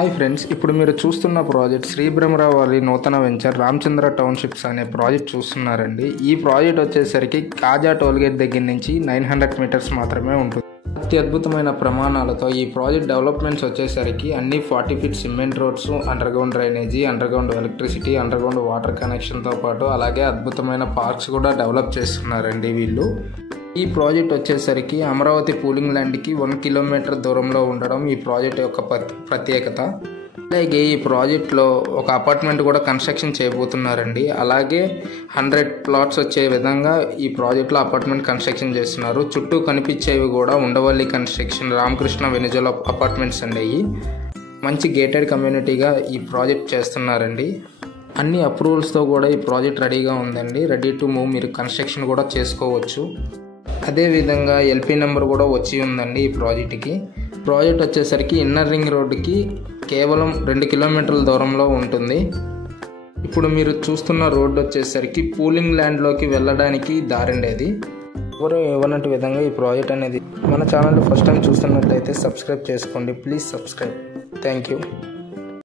Hi friends, ఇప్పుడు మీరు చూస్తున్న ప్రాజెక్ట్ శ్రీ బ్రహ్మరావాలి నూతన వెంచర్ రామచంద్ర టౌన్షిప్స్ అనే ప్రాజెక్ట్ చూస్తున్నారండి. ఈ ప్రాజెక్ట్ వచ్చేసరికి కాజా టోల్గేట్ దగ్గర నుంచి 900 మీటర్స్ మాత్రమే ఉంటుంది. అత్యద్భుతమైన ప్రమాణాలతో ఈ ప్రాజెక్ట్ డెవలప్మెంట్స్ వచ్చేసరికి అన్ని 40 feet cement roads, underground drainage, underground electricity, underground water కనెక్షన్తో పాటు అలాగే అద్భుతమైన పార్క్స్ కూడా డెవలప్ చేస్తున్నారండి వీళ్ళు. ఈ ప్రాజెక్ట్ వచ్చేసరికి అమరావతి పూలింగ్ ల్యాండ్కి 1 కిలోమీటర్ దూరంలో ఉండడం ఈ ప్రాజెక్ట్ యొక్క ప్రత్యేకత. అలాగే ఈ ప్రాజెక్ట్లో ఒక అపార్ట్మెంట్ కూడా కన్స్ట్రక్షన్ చేయబోతున్నారండి. అలాగే 100 ప్లాట్స్ వచ్చే విధంగా ఈ ప్రాజెక్ట్లో అపార్ట్మెంట్ కన్స్ట్రక్షన్ చేస్తున్నారు. చుట్టూ కనిపించేవి కూడా ఉండవల్లి కన్స్ట్రక్షన్, రామకృష్ణ వెనిజువల్ అపార్ట్మెంట్స్ అండి. మంచి గేటెడ్ కమ్యూనిటీగా ఈ ప్రాజెక్ట్ చేస్తున్నారండి. అన్ని అప్రూవల్స్తో కూడా ఈ ప్రాజెక్ట్ రెడీగా ఉందండి. రెడీ టు మూవ్, మీరు కన్స్ట్రక్షన్ కూడా చేసుకోవచ్చు. అదేవిధంగా ఎల్పీ నెంబర్ కూడా వచ్చి ఉందండి ఈ ప్రాజెక్ట్కి. ప్రాజెక్ట్ వచ్చేసరికి ఇన్నర్ రింగ్ రోడ్డుకి కేవలం 2 కిలోమీటర్ల దూరంలో ఉంటుంది. ఇప్పుడు మీరు చూస్తున్న రోడ్డు వచ్చేసరికి పూలింగ్ ల్యాండ్లోకి వెళ్ళడానికి దారండేది. ఎవరు ఇవ్వనట్టు విధంగా ఈ ప్రాజెక్ట్ అనేది. మన ఛానల్ ఫస్ట్ టైం చూస్తున్నట్లయితే సబ్స్క్రైబ్ చేసుకోండి. Please subscribe. Thank you.